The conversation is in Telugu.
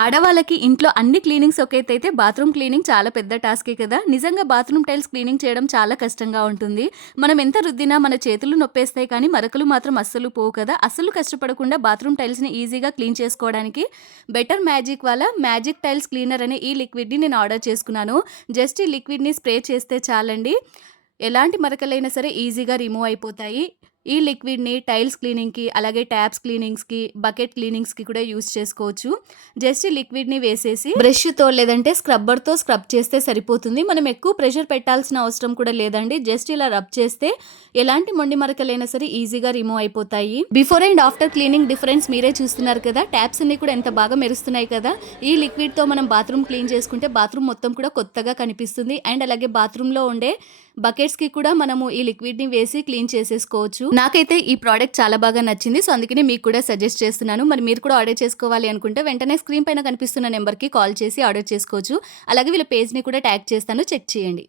ఆడవాళ్ళకి ఇంట్లో అన్ని క్లీనింగ్స్ ఒకైతే అయితే బాత్రూమ్ క్లీనింగ్ చాలా పెద్ద టాస్కే కదా. నిజంగా బాత్రూమ్ టైల్స్ క్లీనింగ్ చేయడం చాలా కష్టంగా ఉంటుంది. మనం ఎంత రుద్దినా మన చేతులు నొప్పేస్తాయి కానీ మరకలు మాత్రం అస్సలు పోవు కదా. అస్సలు కష్టపడకుండా బాత్రూమ్ టైల్స్ని ఈజీగా క్లీన్ చేసుకోవడానికి బెటర్ మ్యాజిక్ వాళ్ళ మ్యాజిక్ టైల్స్ క్లీనర్ అనే ఈ లిక్విడ్ని నేను ఆర్డర్ చేసుకున్నాను. జస్ట్ ఈ లిక్విడ్ని స్ప్రే చేస్తే చాలండి. ఎలాంటి మరకలైనా సరే ఈజీగా రిమూవ్ అయిపోతాయి. ఈ లిక్విడ్ని టైల్స్ క్లీనింగ్కి అలాగే ట్యాప్స్ క్లీనింగ్స్కి బకెట్ క్లీనింగ్స్కి కూడా యూస్ చేసుకోవచ్చు. జస్ట్ ఈ లిక్విడ్ని వేసేసి బ్రష్తో లేదంటే స్క్రబ్బర్తో స్క్రబ్ చేస్తే సరిపోతుంది. మనం ఎక్కువ ప్రెషర్ పెట్టాల్సిన అవసరం కూడా లేదండి. జస్ట్ ఇలా రబ్ చేస్తే ఎలాంటి మొండి మరకలైనా సరే ఈజీగా రిమూవ్ అయిపోతాయి. Before and after cleaning difference మీరే చూస్తున్నారు కదా. ట్యాప్స్ అన్ని కూడా ఎంత బాగా మెరుస్తున్నాయి కదా. ఈ లిక్విడ్తో మనం బాత్రూమ్ క్లీన్ చేసుకుంటే బాత్రూమ్ మొత్తం కూడా కొత్తగా కనిపిస్తుంది. అండ్ అలాగే బాత్రూంలో ఉండే బకెట్స్కి కూడా మనము ఈ లిక్విడ్ని వేసి క్లీన్ చేసేసుకోవచ్చు. నాకైతే ఈ ప్రోడక్ట్ చాలా బాగా నచ్చింది. సో అందుకనే మీకు కూడా సజెస్ట్ చేస్తున్నాను. మరి మీరు కూడా ఆర్డర్ చేసుకోవాలి అనుకుంటే వెంటనే స్క్రీన్ పైన కనిపిస్తున్న నెంబర్కి కాల్ చేసి ఆర్డర్ చేసుకోవచ్చు. అలాగే వీళ్ళ పేజ్ని కూడా ట్యాగ్ చేస్తాను. చెక్ చేయండి.